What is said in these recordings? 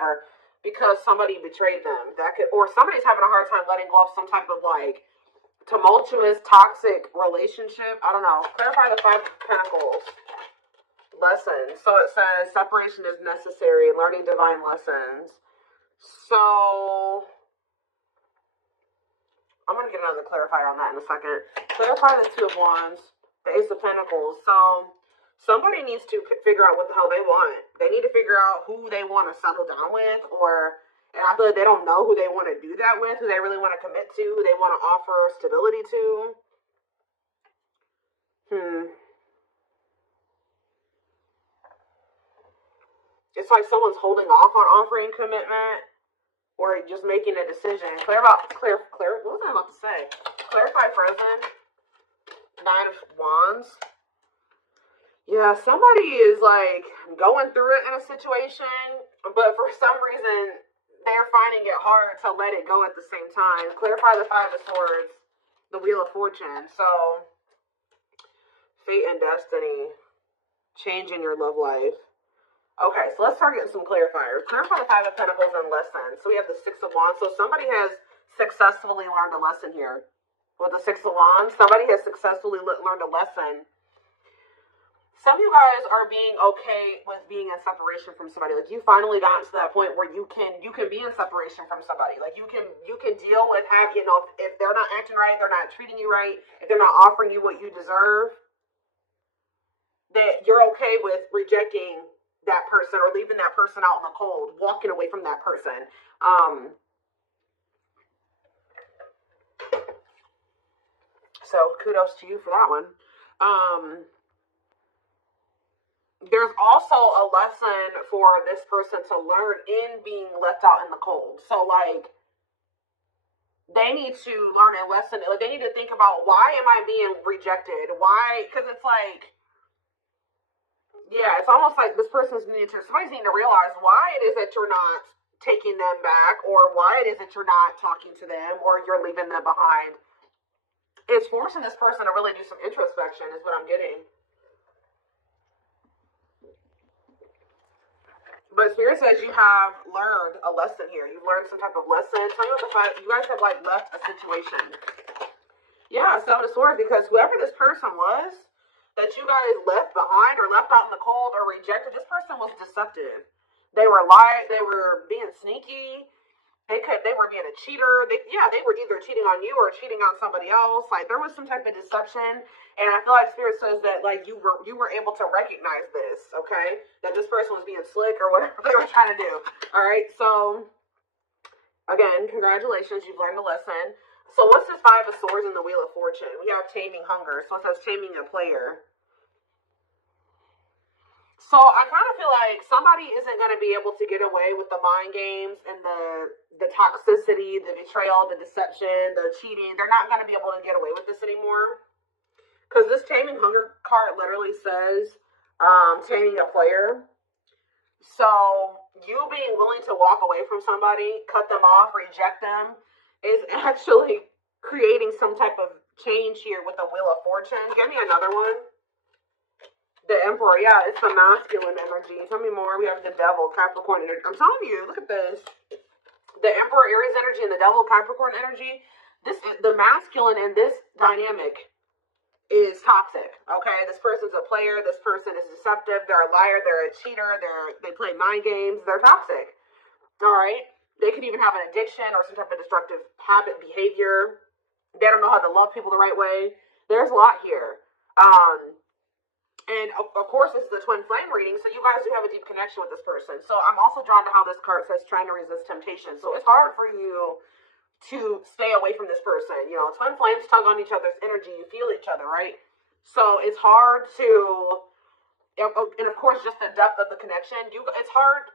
whatever, because somebody betrayed them. That could, or somebody's having a hard time letting go of some type of like tumultuous, toxic relationship. I don't know. Clarify the Five of Pentacles. Lessons. So it says separation is necessary, learning divine lessons. So I'm going to get another clarifier on that in a second. Clarify the Two of Wands, the Ace of Pentacles. So somebody needs to figure out what the hell they want. They need to figure out who they want to settle down with, and I feel like they don't know who they want to do that with, who they really want to commit to, who they want to offer stability to. It's like someone's holding off on offering commitment, or just making a decision. What was I about to say? Clarify present. Nine of Wands. Yeah, somebody is like going through it in a situation, but for some reason they're finding it hard to let it go at the same time. Clarify the Five of Swords, the Wheel of Fortune. So, fate and destiny, change in your love life. Okay, so let's start getting some clarifiers. Clarify the Five of Pentacles and lessons. So we have the Six of Wands. So somebody has successfully learned a lesson here. With the Six of Wands, somebody has successfully learned a lesson. Some of you guys are being okay with being in separation from somebody. Like, you finally gotten to that point where you can be in separation from somebody. Like, you can deal with if they're not acting right, they're not treating you right, if they're not offering you what you deserve, that you're okay with rejecting that person or leaving that person out in the cold, walking away from that person. So kudos to you for that one. There's also a lesson for this person to learn in being left out in the cold. So, like, they need to learn a lesson. Like, they need to think about, why am I being rejected? Why? Because it's like, yeah, it's almost like somebody's needing to realize why it is that you're not taking them back, or why it is that you're not talking to them, or you're leaving them behind. It's forcing this person to really do some introspection, is what I'm getting. But Spirit says you have learned a lesson here. You've learned some type of lesson. Tell me what the fact you guys have like left a situation. Yeah, Seven of Swords, because whoever this person was that you guys left behind or left out in the cold or rejected, this person was deceptive. They were lying. They were being sneaky. They were being a cheater. They were either cheating on you or cheating on somebody else. Like, there was some type of deception. And I feel like Spirit says that, like, you were able to recognize this, okay? That this person was being slick or whatever they were trying to do. All right, so, again, congratulations. You've learned a lesson. So what's this Five of Swords and the Wheel of Fortune? We have taming hunger. So it says taming a player. So I kind of feel like somebody isn't going to be able to get away with the mind games and the toxicity, the betrayal, the deception, the cheating. They're not going to be able to get away with this anymore. Because this taming hunger card literally says taming a player. So you being willing to walk away from somebody, cut them off, reject them, is actually creating some type of change here with the Wheel of Fortune. Give me another one. The Emperor, yeah, it's the masculine energy. Tell me more. We have the Devil, Capricorn energy. I'm telling you, look at this. The Emperor, Aries energy, and the Devil, Capricorn energy. The masculine in this dynamic is toxic, okay? This person's a player. This person is deceptive. They're a liar. They're a cheater. They play mind games. They're toxic, all right? They could even have an addiction or some type of destructive habit, behavior. They don't know how to love people the right way. There's a lot here. And of course, this is the twin flame reading, so you guys do have a deep connection with this person. So I'm also drawn to how this card says trying to resist temptation. So it's hard for you to stay away from this person. You know, twin flames tug on each other's energy. You feel each other, right? So it's hard to, and of course, just the depth of the connection. It's hard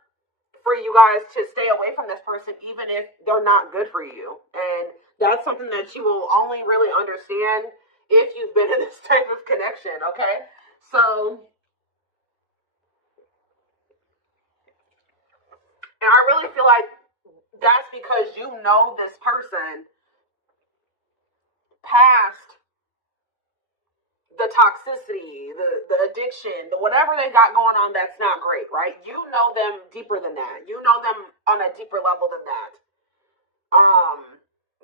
for you guys to stay away from this person, even if they're not good for you. And that's something that you will only really understand if you've been in this type of connection, okay? So, and I really feel like that's because you know this person past the toxicity, the addiction, the whatever they got going on that's not great, right? You know them deeper than that. You know them on a deeper level than that.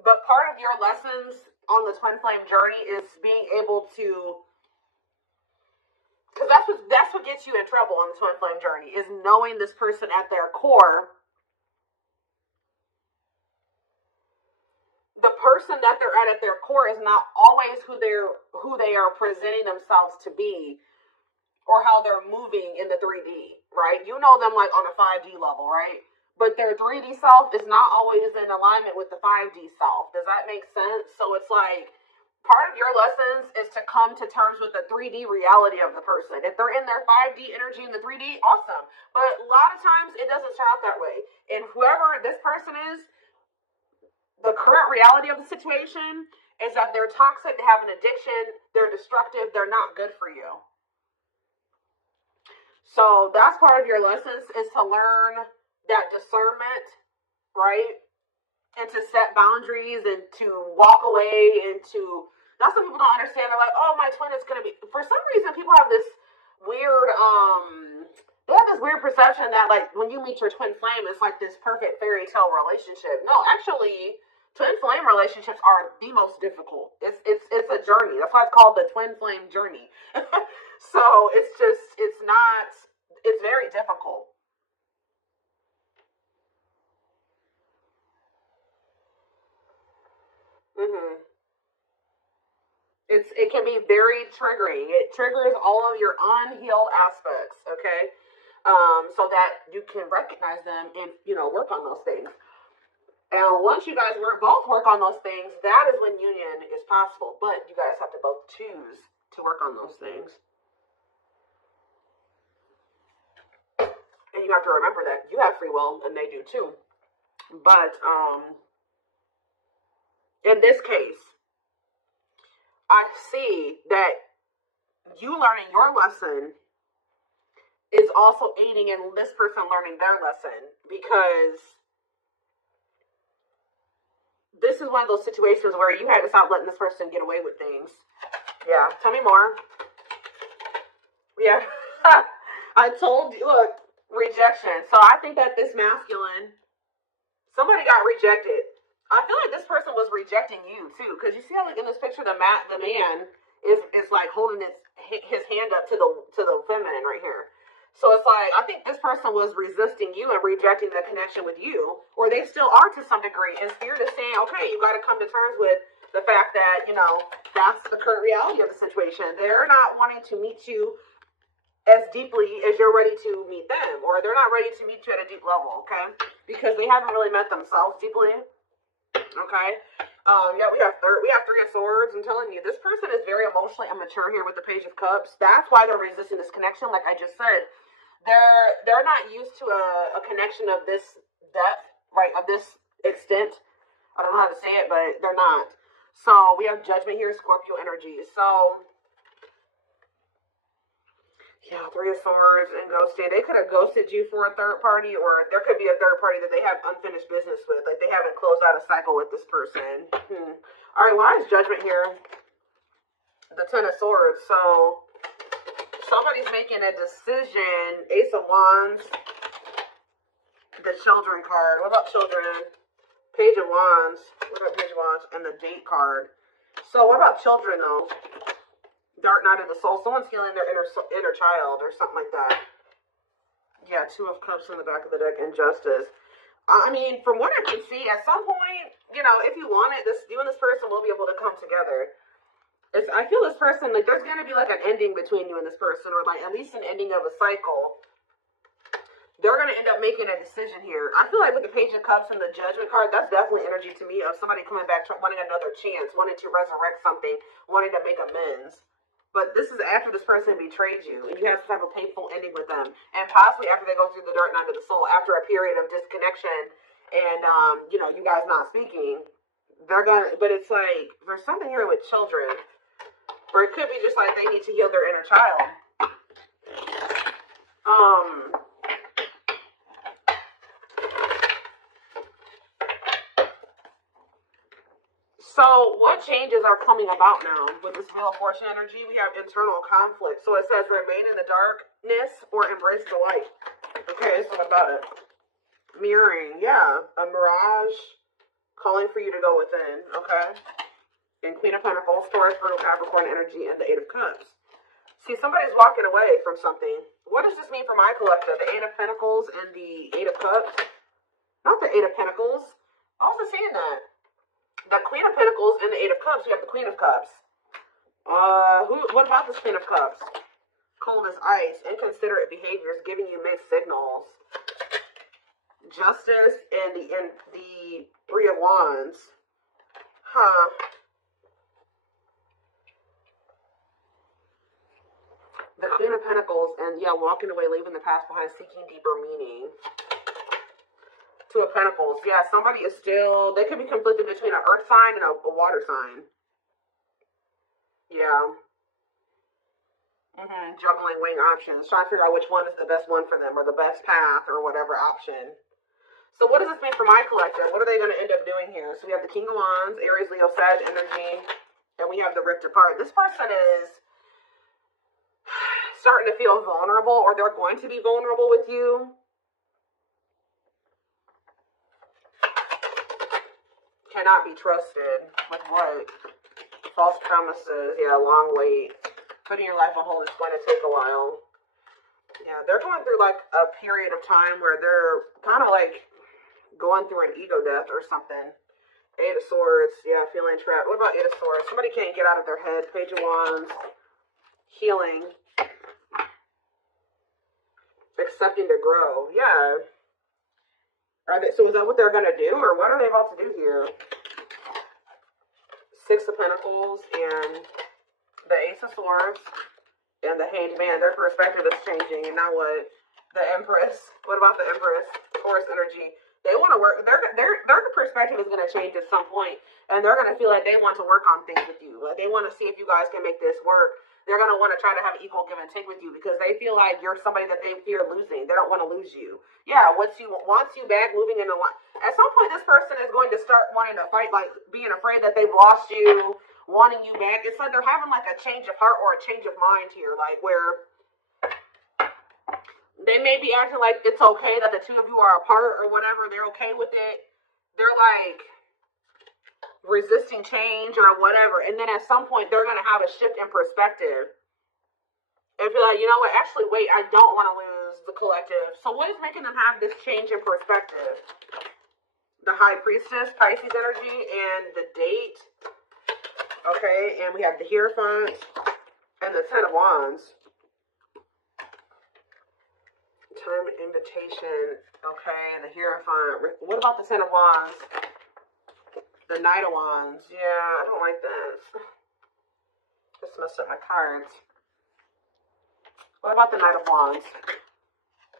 But part of your lessons on the twin flame journey is being able to, because that's what gets you in trouble on the twin flame journey, is knowing this person at their core. The person that they're at their core is not always who they are presenting themselves to be, or how they're moving in the 3D, right? You know them like on a 5D level, right? But their 3D self is not always in alignment with the 5D self. Does that make sense? So it's like part of your lessons is to come to terms with the 3D reality of the person. If they're in their 5D energy in the 3D, awesome. But a lot of times it doesn't turn out that way. And whoever this person is, the current reality of the situation is that they're toxic, they have an addiction, they're destructive, they're not good for you. So that's part of your lessons, is to learn that discernment, right? And to set boundaries and to walk away and to, that's what people don't understand. They're like, oh, my twin is going to be, for some reason people have this weird, they have this weird perception that like when you meet your twin flame, it's like this perfect fairy tale relationship. No, actually, twin flame relationships are the most difficult. It's a journey. That's why it's called the twin flame journey. So it's very difficult. Mm-hmm. It can be very triggering. It triggers all of your unhealed aspects, okay? So that you can recognize them and, work on those things. And once you guys both work on those things, that is when union is possible. But you guys have to both choose to work on those things. And you have to remember that you have free will and they do too. But in this case, I see that you learning your lesson is also aiding in this person learning their lesson, because this is one of those situations where you had to stop letting this person get away with things. Yeah, tell me more. Yeah, I told you, look, rejection. So I think that this masculine, somebody got rejected. I feel like this person was rejecting you too, because you see how like in this picture the man is like holding his hand up to the feminine right here. So it's like I think this person was resisting you and rejecting the connection with you, or they still are to some degree. And Spirit is saying, okay, you got to come to terms with the fact that that's the current reality of the situation. They're not wanting to meet you as deeply as you're ready to meet them, or they're not ready to meet you at a deep level, okay? Because they haven't really met themselves deeply. Okay. Yeah, we have Three of Swords. I'm telling you, this person is very emotionally immature here with the Page of Cups. That's why they're resisting this connection. Like I just said, they're not used to a connection of this depth, right? Of this extent. I don't know how to say it, but they're not. So we have Judgment here, Scorpio energy. So yeah, Three of Swords and ghosting. They could have ghosted you for a third party, or there could be a third party that they have unfinished business with. Like they haven't closed out a cycle with this person. All right, why is Judgment here? The Ten of Swords. So somebody's making a decision. Ace of Wands. The Children card. What about children? Page of Wands. What about Page of Wands? And the Date card. So what about children though? Dark Night of the Soul. Someone's healing their inner child or something like that. Yeah, Two of Cups in the back of the deck and Justice. I mean, from what I can see, at some point, if you want it, you and this person will be able to come together. I feel this person, like, there's going to be, like, an ending between you and this person, or, like, at least an ending of a cycle. They're going to end up making a decision here. I feel like with the Page of Cups and the Judgment card, that's definitely energy to me of somebody coming back, wanting another chance, wanting to resurrect something, wanting to make amends. But this is after this person betrayed you, and you have some type of painful ending with them, and possibly after they go through the Dark Night of the Soul, after a period of disconnection, and you guys not speaking. But it's like there's something here with children, or it could be just like they need to heal their inner child. So So what changes are coming about now with this Wheel of Fortune energy? We have internal conflict. So it says remain in the darkness or embrace the light. Okay, so what about it? Mirroring, yeah. A mirage calling for you to go within, okay? And Queen of Pentacles, Taurus, Virgo, Capricorn energy, and the Eight of Cups. See, somebody's walking away from something. What does this mean for my collective? The Eight of Pentacles and the Eight of Cups? Not the Eight of Pentacles. I wasn't saying that. The Queen of Pentacles and the Eight of Cups. We have the Queen of Cups. What about this Queen of Cups? Cold as ice, inconsiderate behaviors, giving you mixed signals. Justice and the Three of Wands. Huh. The Queen of Pentacles and, yeah, walking away, leaving the past behind, seeking deeper meaning. Two of Pentacles. Yeah, somebody is still, they could be conflicted between an earth sign and a water sign. Yeah. Juggling wing options. Trying to figure out which one is the best one for them or the best path or whatever option. So what does this mean for my collective? What are they going to end up doing here? So we have the King of Wands, Aries, Leo, Sag energy, and we have the Rift Apart. This person is starting to feel vulnerable, or they're going to be vulnerable with you. Cannot be trusted. With what? False promises. Yeah, long wait. Putting your life on hold is going to take a while. Yeah, they're going through like a period of time where they're kind of like going through an ego death or something. Eight of Swords. Yeah, feeling trapped. What about Eight of Swords? Somebody can't get out of their head. Page of Wands. Healing. Accepting to grow. Yeah. So is that what they're going to do? Or what are they about to do here? Six of Pentacles and the Ace of Swords and the Hanged Man. Their perspective is changing. And now what? The Empress. What about the Empress? Taurus energy. They want to work. Their perspective is going to change at some point. And they're going to feel like they want to work on things with you. Like they want to see if you guys can make this work. They're going to want to try to have equal give and take with you because they feel like you're somebody that they fear losing. They don't want to lose you. Yeah, once you back, moving in the line. At some point, this person is going to start wanting to fight, like being afraid that they've lost you, wanting you back. It's like they're having like a change of heart or a change of mind here, like where they may be acting like it's okay that the two of you are apart or whatever. They're okay with it. They're like resisting change or whatever, and then at some point they're going to have a shift in perspective and feel like, you know what, actually wait, I don't want to lose the collective. So what is making them have this change in perspective? The High Priestess, Pisces energy, and the Date. Okay, and we have the Hierophant and the Ten of Wands. Time invitation. Okay, and the Hierophant. What about the Ten of Wands? The Knight of Wands. Yeah, I don't like this. Just messed up my cards. What about the Knight of Wands?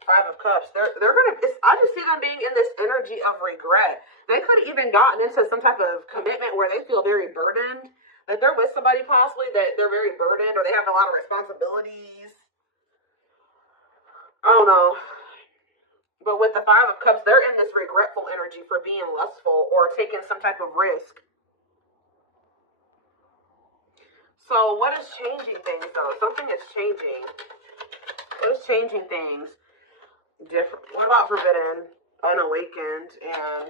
Five of Cups. They're gonna. I just see them being in this energy of regret. They could have even gotten into some type of commitment where they feel very burdened. That they're with somebody possibly that they're very burdened or they have a lot of responsibilities. I don't know. But with the Five of Cups, they're in this regretful energy for being lustful or taking some type of risk. So what is changing things, though? Something is changing. What is changing things? Different. What about Forbidden, Unawakened, and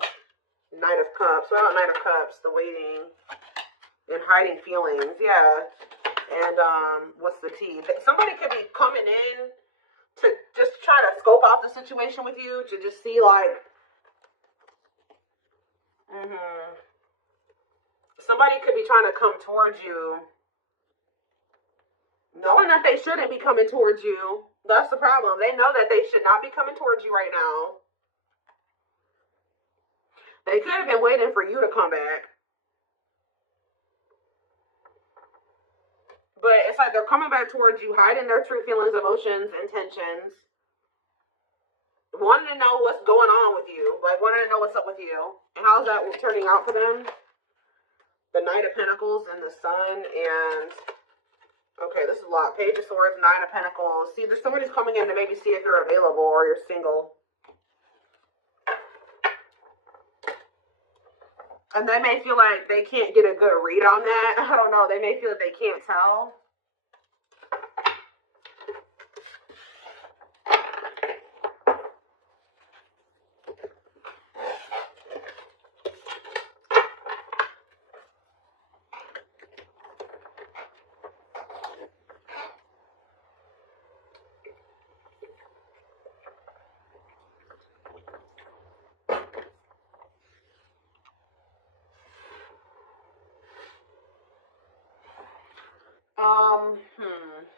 Knight of Cups? What about Knight of Cups? The waiting and hiding feelings. Yeah. And what's the T? Somebody could be coming in to just try to scope out the situation with you, to just see like, somebody could be trying to come towards you, knowing that they shouldn't be coming towards you. That's the problem. They know that they should not be coming towards you right now. They could have been waiting for you to come back. But it's like they're coming back towards you, hiding their true feelings, emotions, intentions. Wanting to know what's going on with you. Like, wanting to know what's up with you. And how's that turning out for them? The Knight of Pentacles and the Sun and... Okay, this is a lot. Page of Swords, Nine of Pentacles. See, there's somebody's coming in to maybe see if you're available or you're single. And they may feel like they can't get a good read on that. I don't know. They may feel like they can't tell.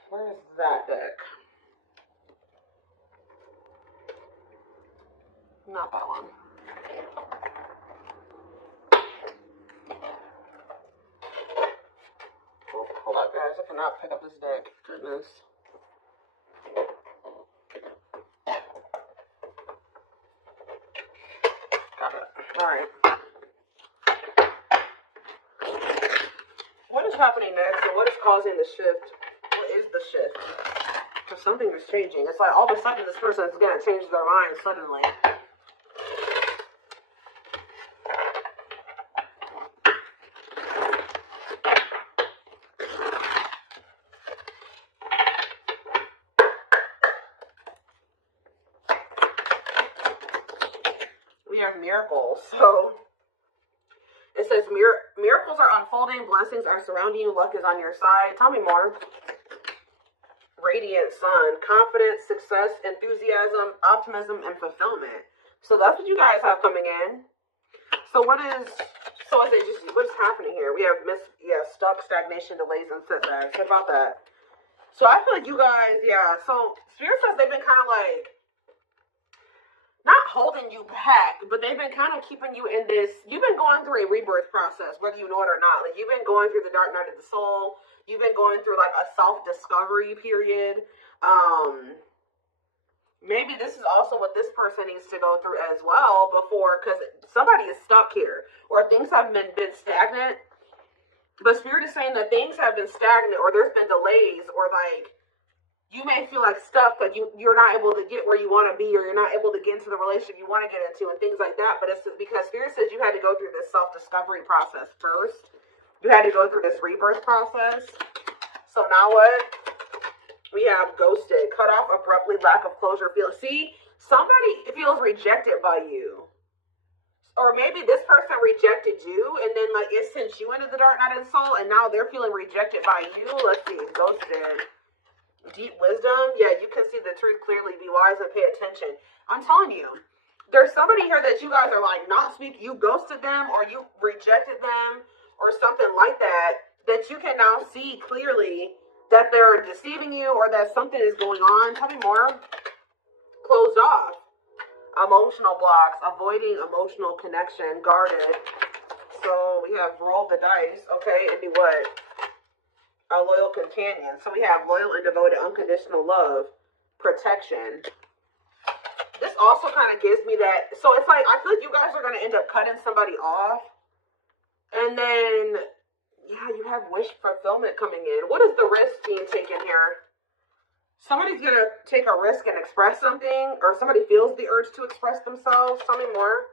Where's that deck? Not that one. Oh, hold up, guys. I cannot pick up this deck. Goodness. Got it. Alright. What is happening next and what is causing the shift? What is the shift? Because something is changing. It's like all of a sudden this person is going to change their mind suddenly. We have miracles. So it says miracles are unfolding, blessings are surrounding you, luck is on your side. Tell me more. Radiant sun, confidence, success, enthusiasm, optimism, and fulfillment. So that's what you guys have coming in. So what is happening here? We have stuck, stagnation, delays, and setbacks. What about that? So I feel like you guys, so Spirit says they've been kind of like, not holding you back, but they've been kind of keeping you in this, you've been going through a rebirth process, whether you know it or not. Like, you've been going through the dark night of the soul. You've been going through like a self-discovery period. Maybe this is also what this person needs to go through as well before, because somebody is stuck here, or things have been stagnant. But Spirit is saying that things have been stagnant, or there's been delays, or like, you may feel like stuck, like you're not able to get where you want to be, or you're not able to get into the relationship you want to get into, and things like that. But it's because Spirit says you had to go through this self-discovery process first. You had to go through this rebirth process. So now what? We have ghosted, cut off abruptly, lack of closure. See, somebody feels rejected by you. Or maybe this person rejected you, and then like it sent you into the dark night of the soul, and now they're feeling rejected by you. Let's see, ghosted. Deep wisdom. Yeah, you can see the truth clearly. Be wise and pay attention. I'm telling you, there's somebody here that you guys are like not speaking. You ghosted them, or you rejected them, or something like that, that you can now see clearly that they're deceiving you, or that something is going on. Tell me more. Closed off. Emotional blocks. Avoiding emotional connection. Guarded. So we have rolled the dice. Okay, and be what? A loyal companion. So we have loyal and devoted, unconditional love. Protection. This also kind of gives me that. So it's like, I feel like you guys are going to end up cutting somebody off. And then, yeah, you have wish fulfillment coming in. What is the risk being taken here? Somebody's going to take a risk and express something, or somebody feels the urge to express themselves. Tell me more.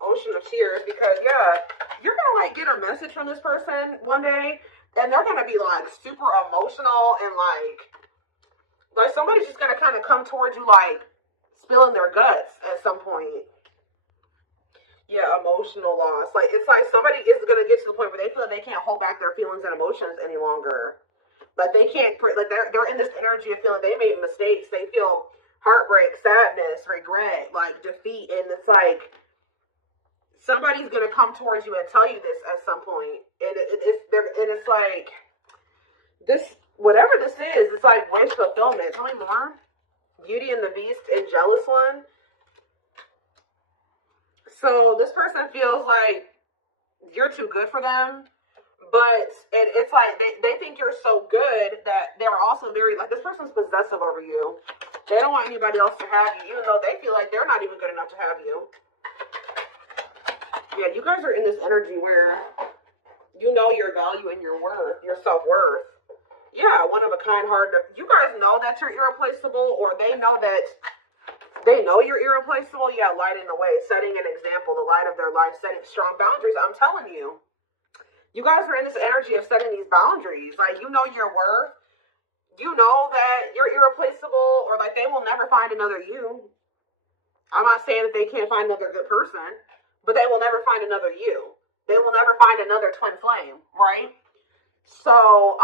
Ocean of tears, because, yeah, you're going to, like, get a message from this person one day, and they're going to be, like, super emotional, and, like somebody's just going to kind of come towards you, like, spilling their guts at some point. Yeah, emotional loss. Like, it's like somebody is going to get to the point where they feel like they can't hold back their feelings and emotions any longer. Like, they can't, like, they're in this energy of feeling they made mistakes. They feel heartbreak, sadness, regret, like, defeat. And it's like, somebody's going to come towards you and tell you this at some point. And it's like, this, whatever this is, it's like wish fulfillment. Tell me more. Beauty and the Beast and Jealous One. So this person feels like you're too good for them, but it's like they think you're so good that they're also very, like, this person's possessive over you. They don't want anybody else to have you, even though they feel like they're not even good enough to have you. Yeah, you guys are in this energy where you know your value and your worth, your self-worth. Yeah, one of a kind, hard to, you guys know that you're irreplaceable, or they know that They know you're irreplaceable. Yeah, lighting the way, setting an example, the light of their life, setting strong boundaries. I'm telling you, you guys are in this energy of setting these boundaries. Like, you know your worth. You know that you're irreplaceable, or like they will never find another you. I'm not saying that they can't find another good person, but they will never find another you. They will never find another twin flame, right? So,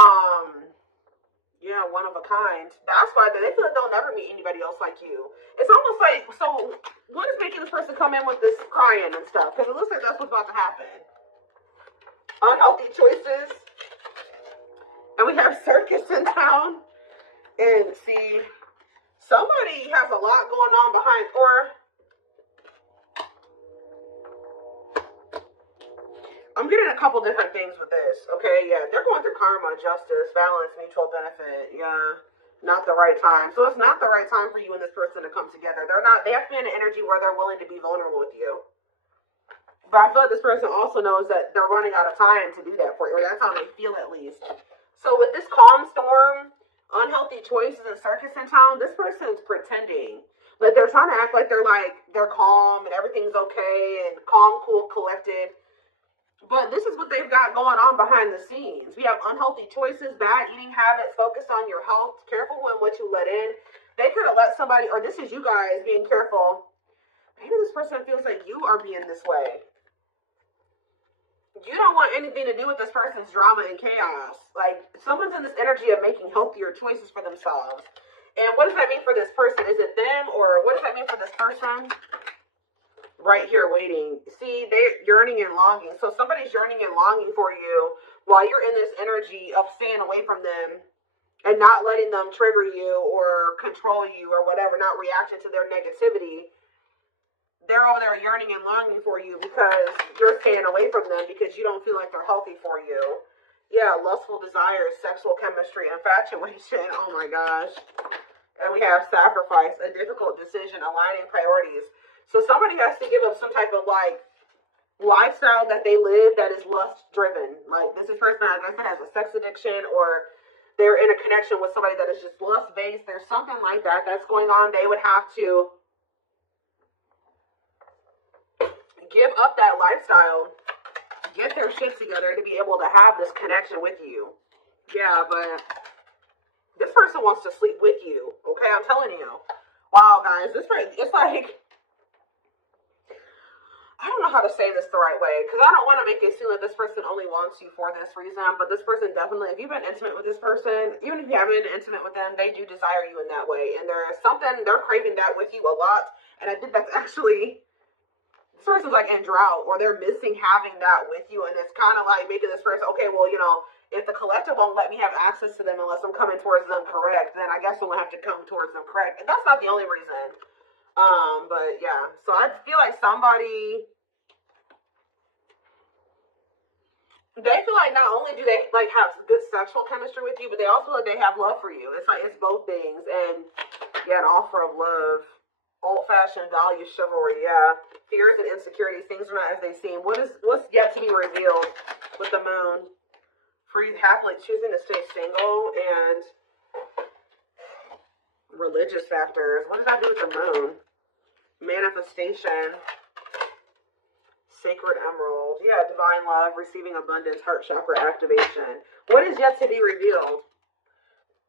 yeah, one of a kind. That's why they feel like they'll never meet anybody else like you. It's almost like, so what is making this person come in with this crying and stuff? Because it looks like that's what's about to happen. Unhealthy choices. And we have circus in town. And see, somebody has a lot going on behind, or I'm getting a couple different things with this. Okay, yeah, they're going through karma, justice, balance, mutual benefit. Yeah, not the right time. So it's not the right time for you and this person to come together. They have to be in an energy where they're willing to be vulnerable with you. But I feel like this person also knows that they're running out of time to do that for you, or that's how they feel at least. So with this calm storm, unhealthy choices, and circus in town, this person's pretending. Like, they're trying to act like they're calm and everything's okay and calm, cool, collected. But this is what they've got going on behind the scenes. We have unhealthy choices, bad eating habits, focus on your health, careful when what you let in. They could have let somebody, or this is you guys being careful. Maybe this person feels like you are being this way. You don't want anything to do with this person's drama and chaos. Like, someone's in this energy of making healthier choices for themselves. And what does that mean for this person? Is it them, or what does that mean for this person? Right here waiting. See, they're yearning and longing. So somebody's yearning and longing for you while you're in this energy of staying away from them and not letting them trigger you or control you or whatever, not reacting to their negativity. They're over there yearning and longing for you because you're staying away from them because you don't feel like they're healthy for you. Yeah, lustful desires, sexual chemistry, infatuation. Oh my gosh. And we have sacrifice, a difficult decision, aligning priorities. So somebody has to give up some type of like lifestyle that they live that is lust driven. Like, this is person, I guess, that has a sex addiction, or they're in a connection with somebody that is just lust based. There's something like that that's going on. They would have to give up that lifestyle, get their shit together to be able to have this connection with you. Yeah, but this person wants to sleep with you. Okay, I'm telling you. Wow, guys, this person, it's like, I don't know how to say this the right way, because I don't want to make it seem like this person only wants you for this reason, but this person definitely, if you've been intimate with this person, even if you haven't been intimate with them, they do desire you in that way, and there is something, they're craving that with you a lot, and I think that's actually, this person's like in drought, or they're missing having that with you, and it's kind of like making this person, okay, well, you know, if the collective won't let me have access to them unless I'm coming towards them correct, then I guess we'll have to come towards them correct, and that's not the only reason. But yeah, so I feel like somebody, they feel like not only do they like have good sexual chemistry with you, but they also feel like they have love for you. It's like, it's both things. And yeah, an offer of love, old-fashioned value, chivalry. Yeah, fears and insecurities, things are not as they seem. What's yet to be revealed with the moon? Free, happily choosing to stay single, and religious factors. What does that do with the moon? Manifestation, sacred emerald. Yeah, divine love, receiving abundance, heart chakra activation. What is yet to be revealed?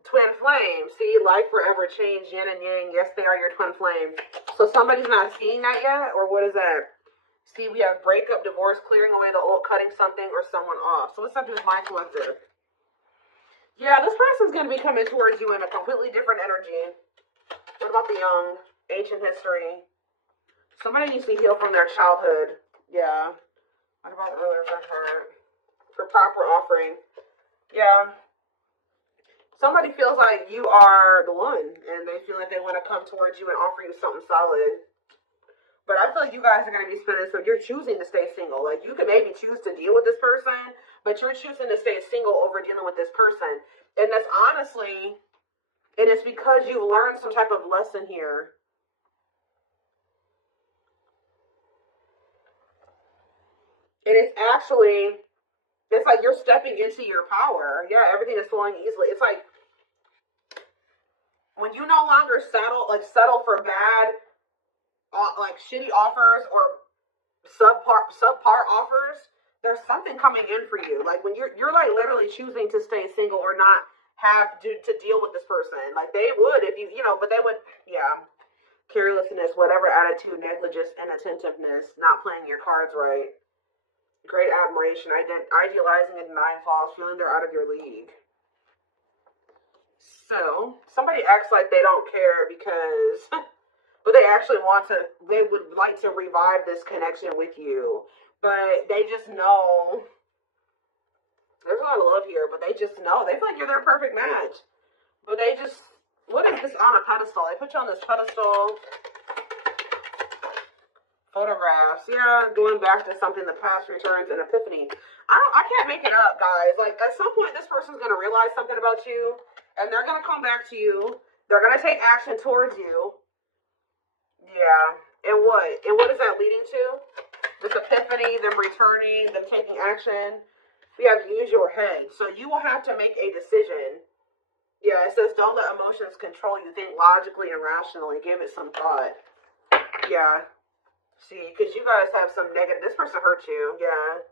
Twin flame. See, life forever change, yin and yang. Yes, they are your twin flame. So somebody's not seeing that yet, or what is that? See, we have breakup, divorce, clearing away the old, cutting something or someone off. So what's up with my collective? Yeah, this person's going to be coming towards you in a completely different energy. What about the young, ancient history? Somebody needs to heal from their childhood. Yeah. What about earlier for her? For proper offering. Yeah. Somebody feels like you are the one, and they feel like they want to come towards you and offer you something solid. But I feel like you guys are going to be spending, so you're choosing to stay single. Like, you could maybe choose to deal with this person, but you're choosing to stay single over dealing with this person. And that's honestly, and it's because you've learned some type of lesson here. And it's actually, it's like you're stepping into your power. Yeah, everything is flowing easily. It's like when you no longer settle for bad like shitty offers or subpar offers, there's something coming in for you. Like when you're like literally choosing to stay single or not have to deal with this person. Like they would if you know, but they would, yeah. Carelessness, whatever attitude, negligence, inattentiveness, not playing your cards right. Great admiration, idealizing and denying flaws, feeling they're out of your league. So somebody acts like they don't care because, but they actually they would like to revive this connection with you. But they just know, there's a lot of love here, but they just know, they feel like you're their perfect match. But they just, what is this on a pedestal? They put you on this pedestal. Photographs, yeah, going back to something the past returns, an epiphany. I can't make it up, guys. Like, at some point, this person's going to realize something about you, and they're going to come back to you. They're going to take action towards you. Yeah. And what? And what is that leading to? This epiphany, them returning, them taking action. You have to use your head. So you will have to make a decision. Yeah, it says don't let emotions control you. Think logically and rationally. Give it some thought. Yeah. See, because you guys have some negative. This person hurt you. Yeah.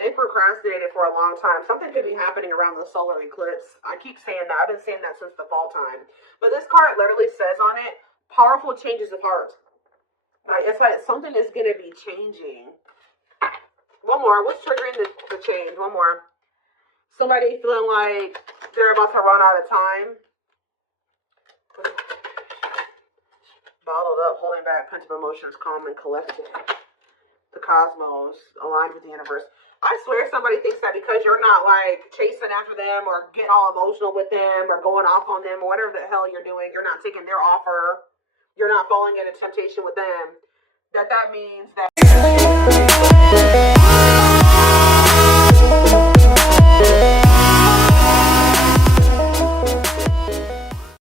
They procrastinated for a long time. Something could be happening around the solar eclipse. I keep saying that. I've been saying that since the fall time. But this card literally says on it, powerful changes of heart. Like, it's like something is going to be changing. One more. What's triggering the change? One more. Somebody feeling like they're about to run out of time. Bottled up, holding back, pent up emotions, calm and collected. The cosmos, aligned with the universe. I swear somebody thinks that because you're not like chasing after them or getting all emotional with them or going off on them or whatever the hell you're doing, you're not taking their offer, you're not falling into temptation with them, that means that